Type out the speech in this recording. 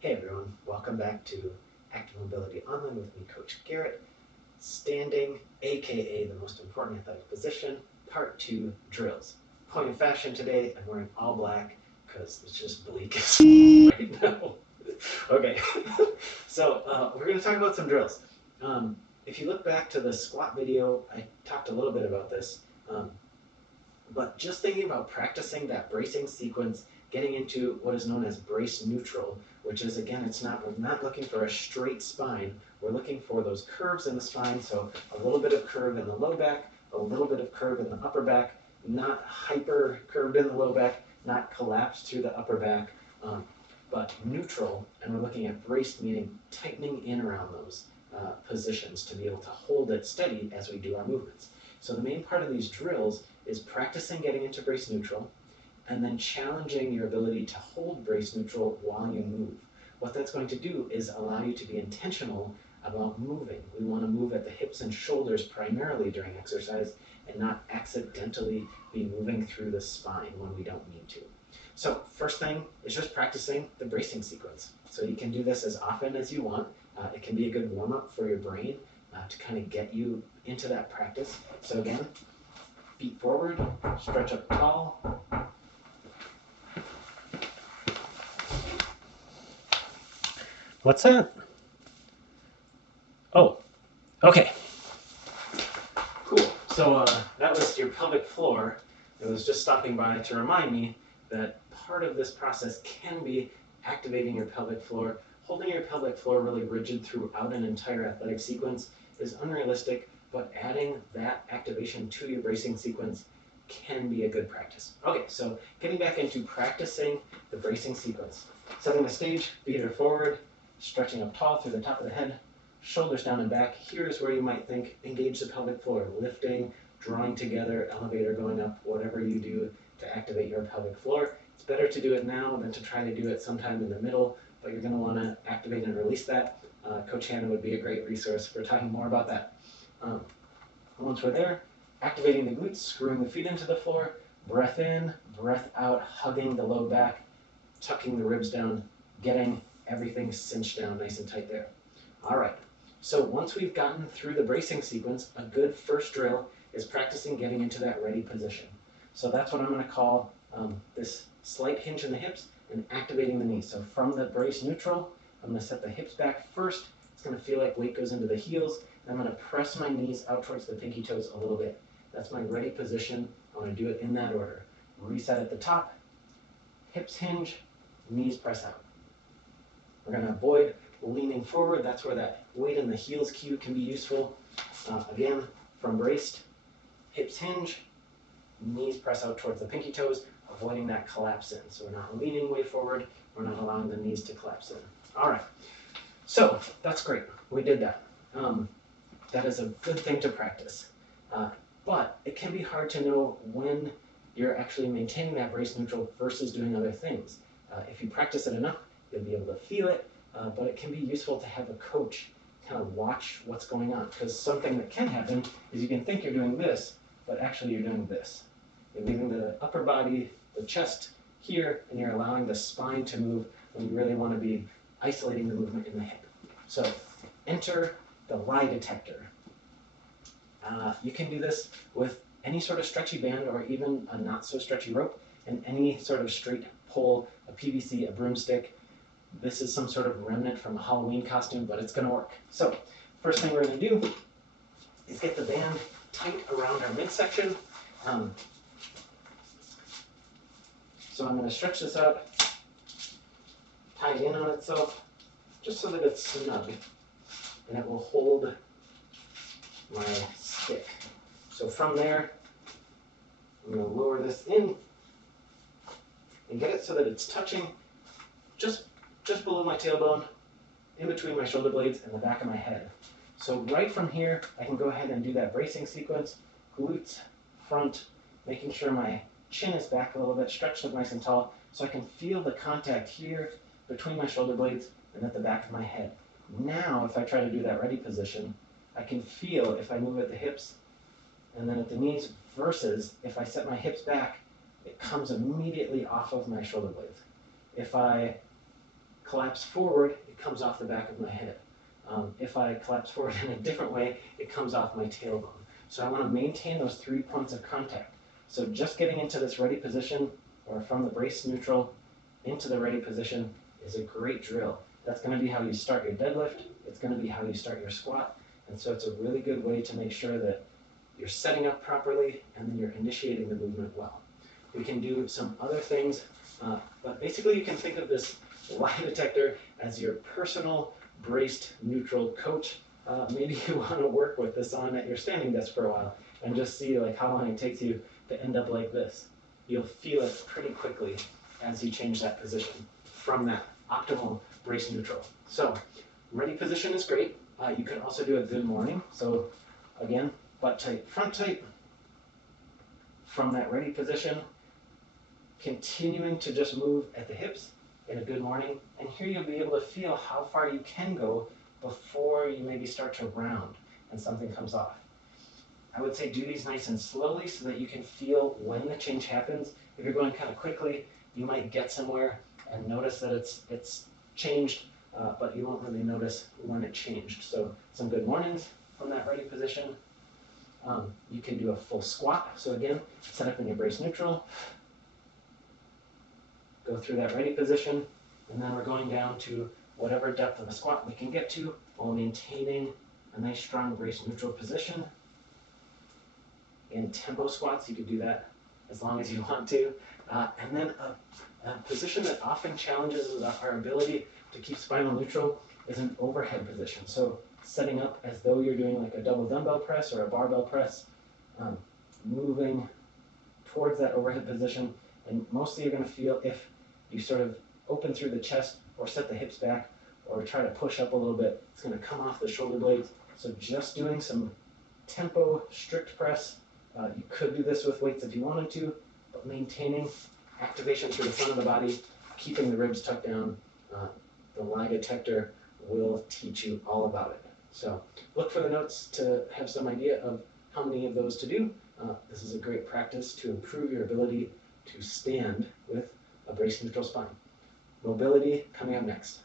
Hey everyone, welcome back to Active Mobility Online with me, Coach Garrett. Standing, aka the most important athletic position, part 2 drills. Point of fashion today, I'm wearing all black because it's just bleak right now. Okay, so we're going to talk about some drills. If you look back to the squat video, I talked a little bit about this, but just thinking about practicing that bracing sequence, getting into what is known as brace neutral, which is, again, we're not looking for a straight spine. We're looking for those curves in the spine, so a little bit of curve in the low back, a little bit of curve in the upper back, not hyper curved in the low back, not collapsed through the upper back, but neutral, and we're looking at braced, meaning tightening in around those positions to be able to hold it steady as we do our movements. So the main part of these drills is practicing getting into brace neutral, and then challenging your ability to hold brace neutral while you move. What that's going to do is allow you to be intentional about moving. We want to move at the hips and shoulders primarily during exercise and not accidentally be moving through the spine when we don't need to. So first thing is just practicing the bracing sequence. So you can do this as often as you want. It can be a good warm-up for your brain to kind of get you into that practice. So again, feet forward, stretch up tall. What's that? Oh, okay. Cool. So that was your pelvic floor. It was just stopping by to remind me that part of this process can be activating your pelvic floor. Holding your pelvic floor really rigid throughout an entire athletic sequence is unrealistic, but adding that activation to your bracing sequence can be a good practice. Okay, so getting back into practicing the bracing sequence. Setting the stage, feet are forward, stretching up tall through the top of the head, shoulders down and back. Here's where you might think, engage the pelvic floor, lifting, drawing together, elevator going up, whatever you do to activate your pelvic floor. It's better to do it now than to try to do it sometime in the middle, but you're going to want to activate and release that. Coach Hannah would be a great resource for talking more about that. Once we're there, activating the glutes, screwing the feet into the floor, breath in, breath out, hugging the low back, tucking the ribs down, getting everything cinched down nice and tight there. All right, so once we've gotten through the bracing sequence, a good first drill is practicing getting into that ready position. So that's what I'm going to call this slight hinge in the hips and activating the knees. So from the brace neutral, I'm going to set the hips back first. It's going to feel like weight goes into the heels. And I'm going to press my knees out towards the pinky toes a little bit. That's my ready position. I want to do it in that order. Reset at the top, hips hinge, knees press out. We're going to avoid leaning forward. That's where that weight in the heels cue can be useful. Again, from braced, hips hinge, knees press out towards the pinky toes, avoiding that collapse in. So we're not leaning way forward. We're not allowing the knees to collapse in. All right. So that's great. We did that. That is a good thing to practice. But it can be hard to know when you're actually maintaining that brace neutral versus doing other things. If you practice it enough, you'll be able to feel it, but it can be useful to have a coach kind of watch what's going on, because something that can happen is you can think you're doing this, but actually you're doing this. You're leaving the upper body, the chest here, and you're allowing the spine to move when you really want to be isolating the movement in the hip. So enter the Lie Detector. You can do this with any sort of stretchy band or even a not so stretchy rope and any sort of straight pole, a PVC, a broomstick. This is some sort of remnant from a Halloween costume, but it's going to work. So first thing we're going to do is get the band tight around our midsection. So I'm going to stretch this out, tie it in on itself, just so that it's snug, and it will hold my stick. So from there, I'm going to lower this in and get it so that it's touching just below my tailbone, in between my shoulder blades and the back of my head. So right from here, I can go ahead and do that bracing sequence, glutes, front, making sure my chin is back a little bit, stretched up nice and tall, so I can feel the contact here between my shoulder blades and at the back of my head. Now, if I try to do that ready position, I can feel if I move at the hips and then at the knees, versus if I set my hips back, it comes immediately off of my shoulder blades. If I collapse forward, it comes off the back of my head. If I collapse forward in a different way, it comes off my tailbone. So I want to maintain those 3 points of contact. So just getting into this ready position, or from the brace neutral into the ready position, is a great drill. That's going to be how you start your deadlift. It's going to be how you start your squat. And so it's a really good way to make sure that you're setting up properly and then you're initiating the movement well. We can do some other things, but basically you can think of this lie detector as your personal braced neutral coach. Maybe you want to work with this on at your standing desk for a while and just see like how long it takes you to end up like this. You'll feel it pretty quickly as you change that position from that optimal brace neutral. So ready position is great. You can also do a good morning. So again, butt tight, front tight. From that ready position, continuing to just move at the hips in a good morning. And here you'll be able to feel how far you can go before you maybe start to round and something comes off. I would say do these nice and slowly so that you can feel when the change happens. If you're going kind of quickly, you might get somewhere and notice that it's changed, but you won't really notice when it changed. So some good mornings from that ready position. You can do a full squat. So again, set up in your brace neutral, go through that ready position, and then we're going down to whatever depth of a squat we can get to while maintaining a nice strong brace neutral position. In tempo squats, you can do that as long as you want to. And then a position that often challenges our ability to keep spinal neutral is an overhead position. So setting up as though you're doing like a double dumbbell press or a barbell press, moving towards that overhead position. And mostly you're going to feel if you sort of open through the chest or set the hips back or try to push up a little bit, it's going to come off the shoulder blades. So just doing some tempo strict press. You could do this with weights if you wanted to, but maintaining activation through the front of the body, keeping the ribs tucked down. The lie detector will teach you all about it. So look for the notes to have some idea of how many of those to do. This is a great practice to improve your ability to stand with a brace neutral spine. Mobility coming up next.